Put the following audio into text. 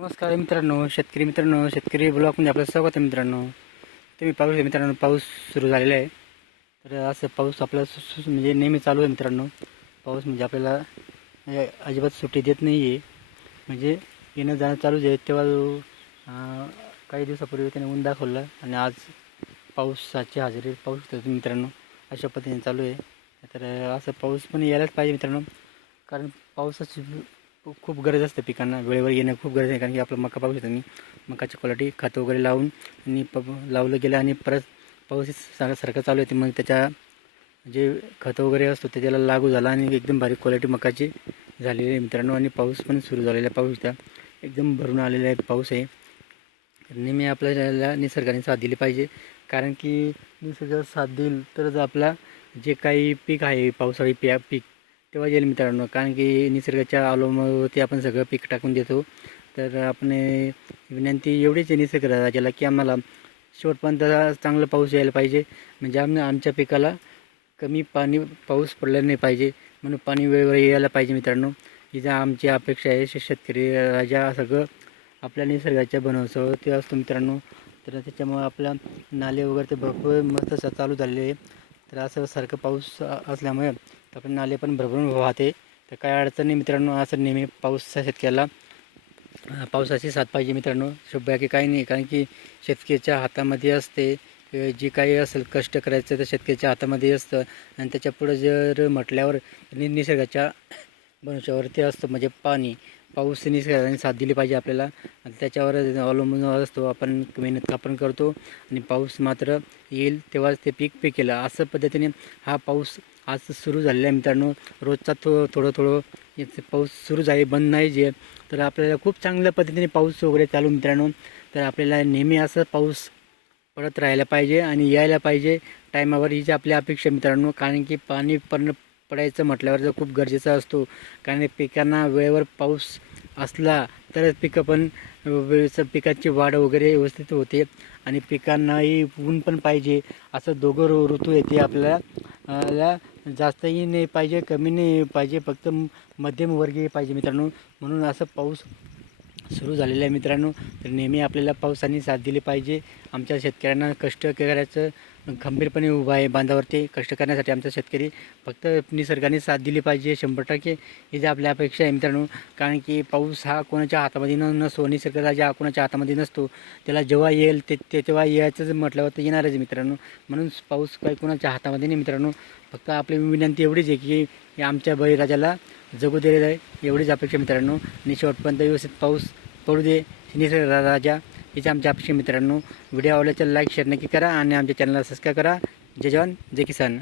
नमस्कार मित्रांनो, शेतकरी ब्लॉगमध्ये आपलं स्वागत आहे मित्रांनो. तुम्ही पाहू शकता मित्रांनो, पाऊस सुरू झालेला आहे. तर असं पाऊस आपला म्हणजे नेहमी चालू आहे मित्रांनो. पाऊस म्हणजे आपल्याला अजिबात सुट्टी देत नाही आहे. म्हणजे येणं जाणं चालूच आहे. तेव्हा काही दिवसापूर्वी त्याने ऊन दाखवलं आणि आज पावसाची हजेरी पाहू शकता तुम्ही मित्रांनो. अशा पद्धतीने चालू आहे. तर असं पाऊस पण यायलाच पाहिजे मित्रांनो, कारण पावसाची खूप गरज असते पिकांना. वेळेवर येणं खूप गरज आहे, कारण की आपलं मका पाहू शकता मी, मकाची क्वालिटी खतं वगैरे लावून आणि लावलं गेलं आणि परत पाऊस सारखं चालू आहे. मग त्याच्या जे खतं वगैरे असतो ते त्याला लागू झाला आणि एकदम बारीक क्वालिटी मकाची झालेली आहे मित्रांनो. आणि पाऊस पण सुरू झालेला आहे, पाहू शकता एकदम भरून आलेला आहे पाऊस आहे. नेहमी आपल्याला निसर्गाने साथ दिली पाहिजे, कारण की निसर्ग साथ देईल तरच आपला जे काही पीक आहे पावसाळी पीक तेव्हा येईल मित्रांनो. कारण की निसर्गाच्या अवलंबनावरती आपण सगळं पीक टाकून देतो. तर आपण विनंती एवढीच आहे निसर्ग राजाला, की आम्हाला शेवटपर्यंत चांगला पाऊस यायला पाहिजे. म्हणजे आमच्या पिकाला कमी पाऊस पडला नाही पाहिजे, म्हणून पाणी वेळेवर यायला पाहिजे मित्रांनो. ही जर आमची अपेक्षा आहे. शेतकरी राजा सगळं आपल्या निसर्गाच्या बनवण्यावरती असतो मित्रांनो. तर त्याच्यामुळे आपल्या नाले वगैरे ते भरपूर मस्त चालू झालेले आहे. तर असं सारखं पाऊस असल्यामुळे आपण नाले पण भरभरून वाहते. तर काय अडचण नाही मित्रांनो. असं नेहमी पाऊस शेतकऱ्याला पावसाची साथ पाहिजे मित्रांनो. बाकी काही नाही, कारण की शेतकऱ्याच्या हातामध्ये असते. जे काही असेल कष्ट करायचं तर शेतकऱ्याच्या हातामध्ये असतं. आणि त्याच्या पुढं जर म्हटल्यावर निसर्गाच्या भरोश्यावरती असतं, म्हणजे पाऊस निसर्गाने साथ दिली पाहिजे आपल्याला. आणि त्याच्यावर अवलंबून असतो. आपण मेहनत आपण करतो आणि पाऊस मात्र येईल तेव्हाच ते पीक पिकेल. असं पद्धतीने हा पाऊस आज सुरू झालेला आहे मित्रांनो. रोजचा थोडं पाऊस सुरू आहे, बंद नाही जे. तर आपल्याला खूप चांगल्या पद्धतीने पाऊस वगैरे चालू मित्रांनो. तर आपल्याला नेहमी असं पाऊस पडत राहायला पाहिजे आणि यायला पाहिजे टायमावर, हीच आपली अपेक्षा मित्रांनो. कारण की पाणी पडायचं म्हटल्यावर तर खूप गरजेचा असतो. कारण पिकांना वेळेवर पाऊस असला तरच पिकाची वाढ वगैरे व्यवस्थित होते. आणि पिकांनाही ऊन पण पाहिजे. असं दोघं ऋतू येते आपल्याला. जास्तही नाही पाहिजे, कमी नाही पाहिजे, फक्त मध्यमवर्गीय पाहिजे मित्रांनो. म्हणून असं पाऊस सुरू झालेलं आहे मित्रांनो. तर नेहमी आपल्याला पावसाने साथ दिली पाहिजे. आमच्या शेतकऱ्यांना कष्ट करायचं खंबीरपणे उभा आहे बांधावरती. कष्ट करण्यासाठी आमचा शेतकरी फक्त निसर्गाने साथ दिली पाहिजे 100%. ही जी आपल्या अपेक्षा आहे मित्रांनो. कारण की पाऊस हा कोणाच्या हातामध्ये नसतो. निसर्गाचा हा कोणाच्या हातामध्ये नसतो. त्याला जेव्हा येईल तेव्हा यायचं म्हटल्यावर तर येणारच मित्रांनो. म्हणून पाऊस काही कोणाच्या हातामध्ये नाही मित्रांनो. फक्त आपली विनंती एवढीच आहे की आमच्या बळीराजाला जगू दिलेलं आहे, एवढीच अपेक्षा मित्रांनो. आणि शेवटपर्यंत व्यवस्थित पाऊस पडू दे निसर्ग राजा, हीच आमच्या अपेक्षा मित्रांनो. व्हिडिओ आवडल्याच्या लाईक शेअर नक्की करा आणि आमच्या चॅनलला सबस्क्राईब करा. जय जवान जय किसान.